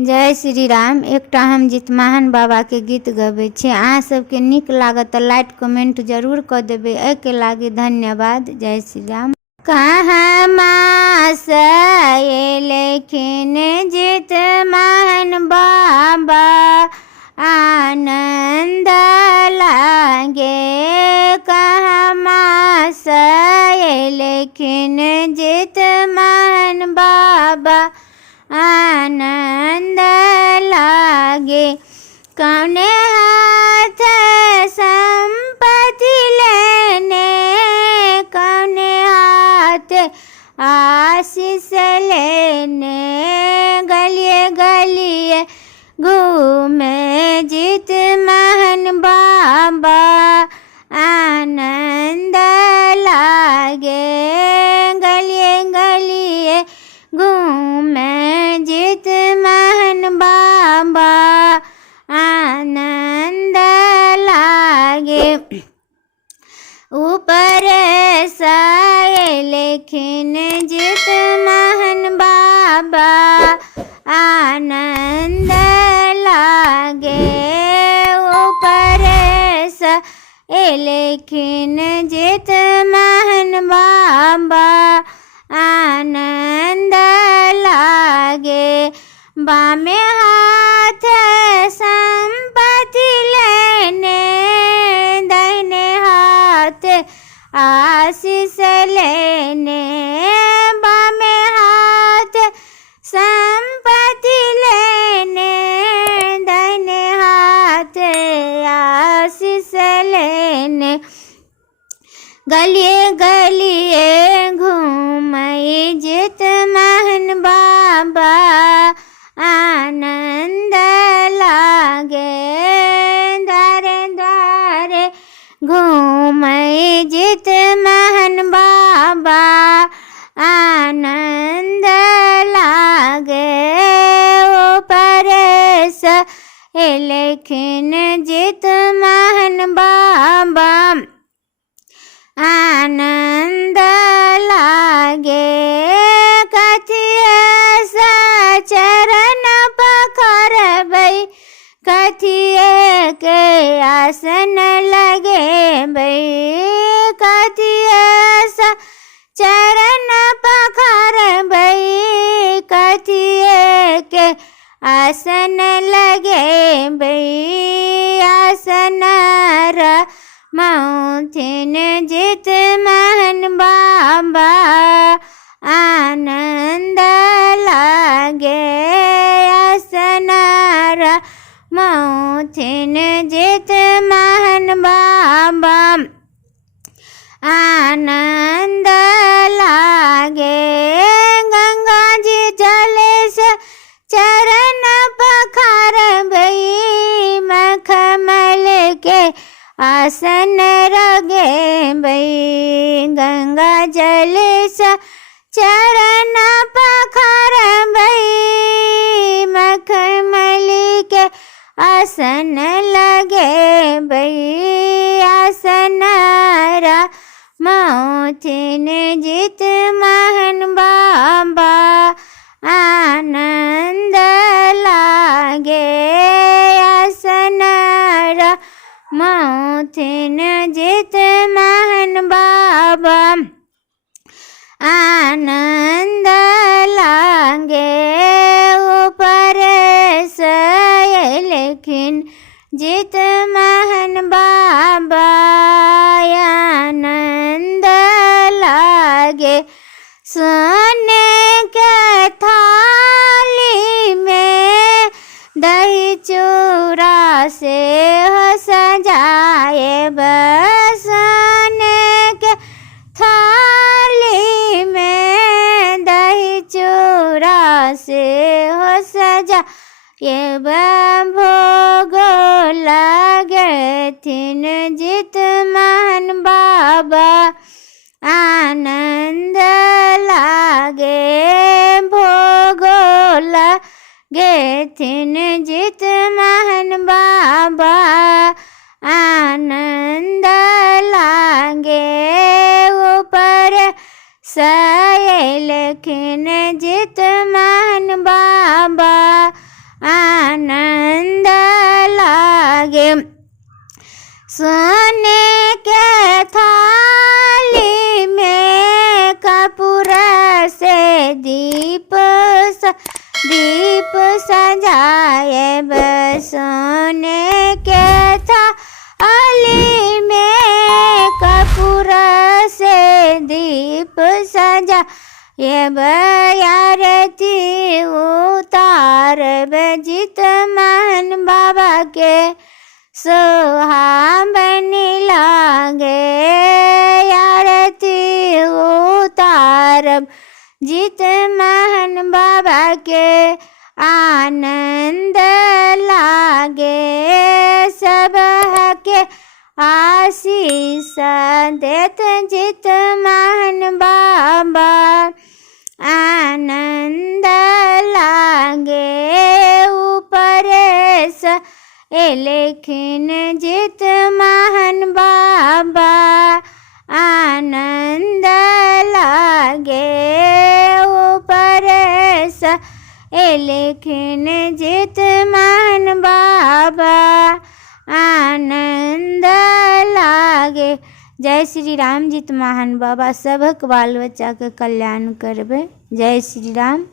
जय श्री राम। एकटा हम जितमाहन बाबा के गीत गबै छी। अहाँ सबके नीक लागत तऽ लाइक कमेंट जरूर कऽ देबै। एहिके लागी धन्यवाद। जय श्री राम। कहाँ मास एलखिन जितमाहन बाबा, आनंद लागे। कहाँ मास एलखिन जितमाहन बाबा, आनंद लागे। कौने हाथ संपत्ति लेने, कौने हाथ आशीष लेने, गलिए गलिए घूमे जितमाहन बाबा, आनंद लागे। गलिए गलिए घूमे जितमाहन बाबा, आनंद लागे। ऊपर एलखिन जितमाहन बाबा, आनंद लागे। ऊपर एलखिन जितमाहन बाबा, आनंद लागे। बामे हाथ संपत्ति लेने, दाहिने हाथ आशीष लेने। बामे हाथ संपत्ति लेने, दाहिने हाथ आशीष लेने। गलिए गलिए घूमई जितमाहन बाबा, आनंद लागे। द्वारे द्वारे घूमई जितमाहन बाबा, आनंद लागे। ऊपर एलखिन जितमाहन बाबा, आनंद लागे। कथिए चरण पखरबै, कथिए के आसन लगेबै। कथिए चरण पखरबै, कथिए के आसन लगेबै। आसन मौथिन जितमाहन बाबा, आनंद लागे। आसन मौथिन जितमाहन बाबा, आनंद लागे। गंगा जी जल से चरण पखारबै, मखमल के आसन रगेबै। गंगा जल से चरण पखारबै, मखमल के आसन लगेबै। आसन मौथिन जितमाहन बाबा, आनंद लागे। आसन मौथिन जितमाहन बाबा, आनंद लागे। ऊपर एलखिन जितमाहन बाबा, आनंद लागे। सोने के थाली में दही चूड़ा से हो सजाए। सोने के थाली में दही चूड़ा से हो सजा। ये भोग लगथिन जितमाहन बाबा, आनंद लागे। भोग लगथिन जितमाहन बाबा, आनंद लागे। ऊपर एलखिन जितमाहन बाबा, सोने के थाली में कपूर से दीप सजाए, सोने के थाली में कपूर से दीप सजा, ये आरती उतार जित महन बाबा के सुहावनी लागे, आरती उतार जित महन बाबा के आनंद लागे, सब के आशीष देत जित महन बाबा आनंद लागे, ऊपर से लेखिन जित महन बाबा आनंद लागे, ऊपर से लेखिन जित महन बाबा आनंद लागे। जय श्री राम। जित महान बाबा सबक बाल बच्चा के कल्याण करबे। जय श्री राम।